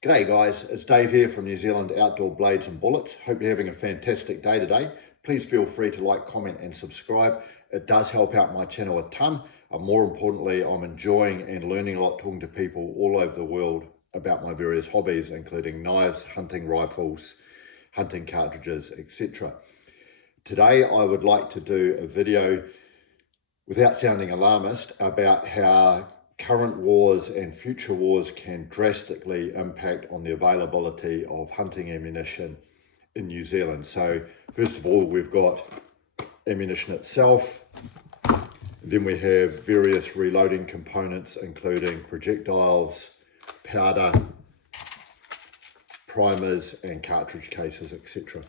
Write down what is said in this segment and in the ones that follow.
G'day guys, it's Dave here from New Zealand Outdoor Blades and Bullets. Hope you're having a fantastic day today. Please feel free to like, comment and subscribe. It does help out my channel a ton. And more importantly, I'm enjoying and learning a lot talking to people all over the world about my various hobbies, including knives, hunting rifles, hunting cartridges, etc. Today, I would like to do a video without sounding alarmist about how current wars and future wars can drastically impact on the availability of hunting ammunition in New Zealand. So first of all, we've got ammunition itself. Then we have various reloading components, including projectiles, powder, primers and cartridge cases, etc.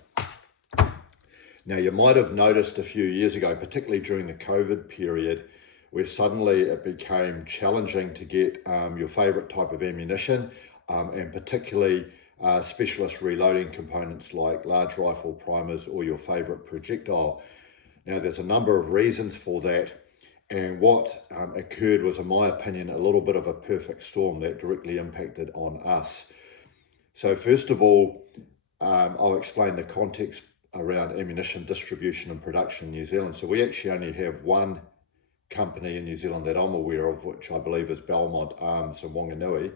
Now, you might have noticed a few years ago, particularly during the COVID period, where suddenly it became challenging to get your favorite type of ammunition, and particularly specialist reloading components like large rifle primers or your favorite projectile. Now, there's a number of reasons for that, and what occurred was, in my opinion, a little bit of a perfect storm that directly impacted on us. So first of all, I'll explain the context around ammunition distribution and production in New Zealand. So we actually only have one company in New Zealand that I'm aware of, which I believe is Belmont Arms in Wanganui,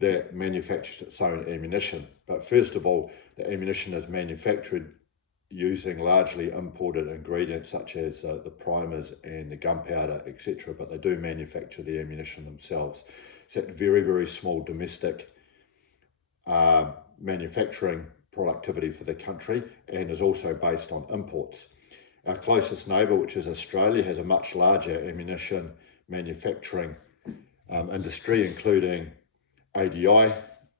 that manufactures its own ammunition. But first of all, the ammunition is manufactured using largely imported ingredients such as the primers and the gunpowder, etc. But they do manufacture the ammunition themselves. So it's very, very small domestic manufacturing productivity for the country, and is also based on imports. Our closest neighbour, which is Australia, has a much larger ammunition manufacturing industry, including ADI,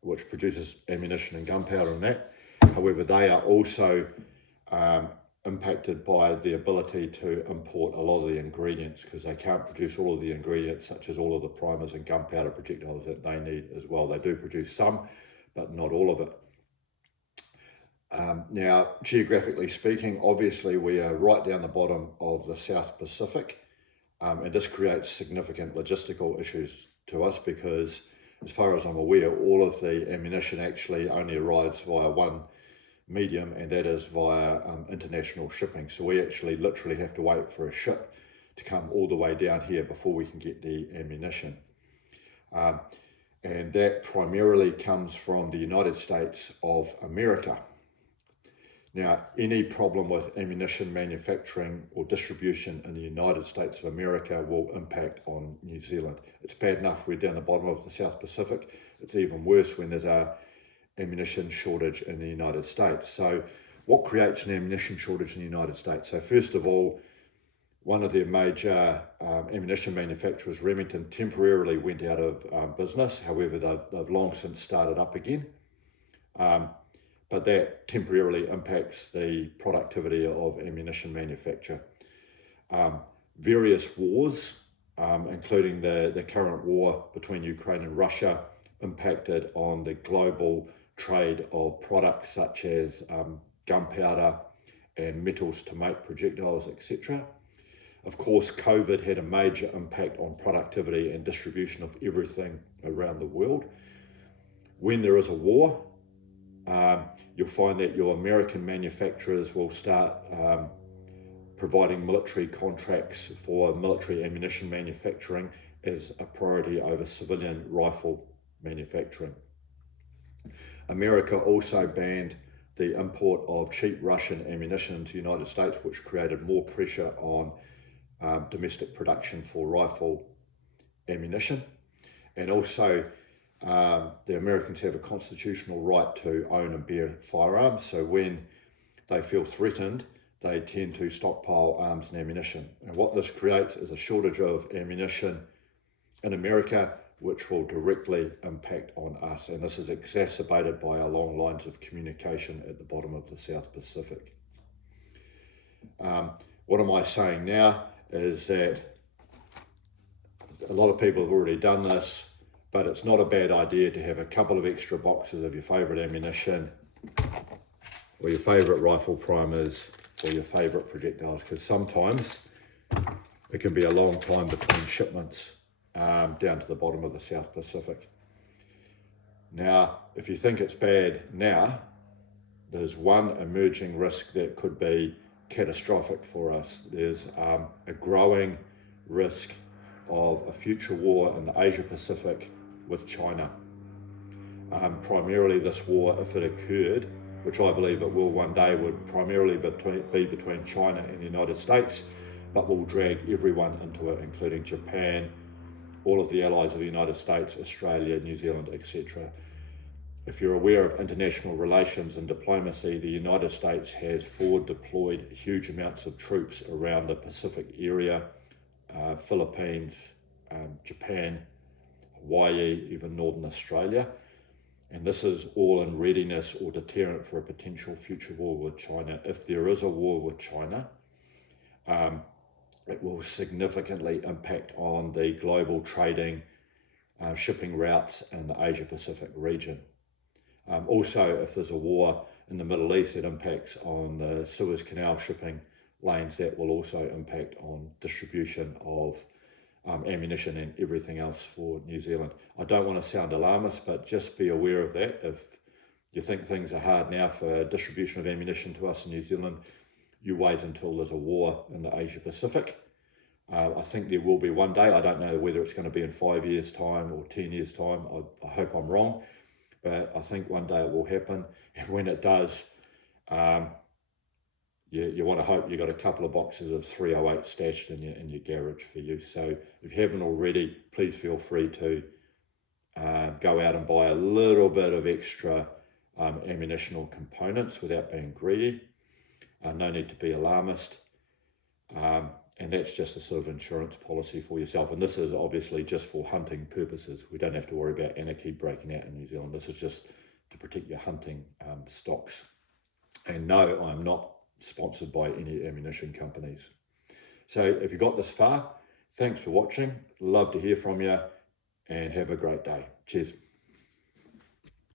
which produces ammunition and gunpowder and that. However, they are also impacted by the ability to import a lot of the ingredients, because they can't produce all of the ingredients, such as all of the primers and gunpowder projectiles that they need as well. They do produce some, but not all of it. Now, geographically speaking, obviously we are right down the bottom of the South Pacific, and this creates significant logistical issues to us because, as far as I'm aware, all of the ammunition actually only arrives via one medium, and that is via international shipping. So we actually literally have to wait for a ship to come all the way down here before we can get the ammunition. And that primarily comes from the United States of America. Now, any problem with ammunition manufacturing or distribution in the United States of America will impact on New Zealand. It's bad enough we're down the bottom of the South Pacific. It's even worse when there's a ammunition shortage in the United States. So what creates an ammunition shortage in the United States? So first of all, one of their major ammunition manufacturers, Remington, temporarily went out of business. However, they've long since started up again. But that temporarily impacts the productivity of ammunition manufacture. Various wars, including the current war between Ukraine and Russia, impacted on the global trade of products such as gunpowder and metals to make projectiles, etc. Of course, COVID had a major impact on productivity and distribution of everything around the world. When there is a war, you'll find that your American manufacturers will start providing military contracts for military ammunition manufacturing as a priority over civilian rifle manufacturing. America also banned the import of cheap Russian ammunition into the United States, which created more pressure on domestic production for rifle ammunition. And also, the Americans have a constitutional right to own and bear firearms. So when they feel threatened, they tend to stockpile arms and ammunition. And what this creates is a shortage of ammunition in America, which will directly impact on us. And this is exacerbated by our long lines of communication at the bottom of the South Pacific. What am I saying now is that a lot of people have already done this, but it's not a bad idea to have a couple of extra boxes of your favorite ammunition or your favorite rifle primers or your favorite projectiles, because sometimes it can be a long time between shipments down to the bottom of the South Pacific. Now, if you think it's bad now, there's one emerging risk that could be catastrophic for us. There's a growing risk of a future war in the Asia Pacific with China. Primarily this war, if it occurred, which I believe it will one day, would primarily be between China and the United States, but will drag everyone into it, including Japan, all of the allies of the United States, Australia, New Zealand, etc. If you're aware of international relations and diplomacy, the United States has forward deployed huge amounts of troops around the Pacific area, Philippines, Japan, Hawaii, even Northern Australia. And this is all in readiness or deterrent for a potential future war with China. If there is a war with China, it will significantly impact on the global trading, shipping routes in the Asia Pacific region. Also, if there's a war in the Middle East that impacts on the Suez Canal shipping lanes, that will also impact on distribution of ammunition and everything else for New Zealand. I don't want to sound alarmist, but just be aware of that. If you think things are hard now for distribution of ammunition to us in New Zealand, you wait until there's a war in the Asia Pacific. I think there will be one day. I don't know whether it's going to be in 5 years' time or 10 years' time. I hope I'm wrong, but I think one day it will happen. And when it does, you want to hope you've got a couple of boxes of 308 stashed in your garage for you. So if you haven't already, please feel free to go out and buy a little bit of extra ammunition or components without being greedy. No need to be alarmist. And that's just a sort of insurance policy for yourself. And this is obviously just for hunting purposes. We don't have to worry about anarchy breaking out in New Zealand. This is just to protect your hunting stocks. And no, I'm not sponsored by any ammunition companies. So if you got this far, thanks for watching. Love to hear from you and have a great day. Cheers.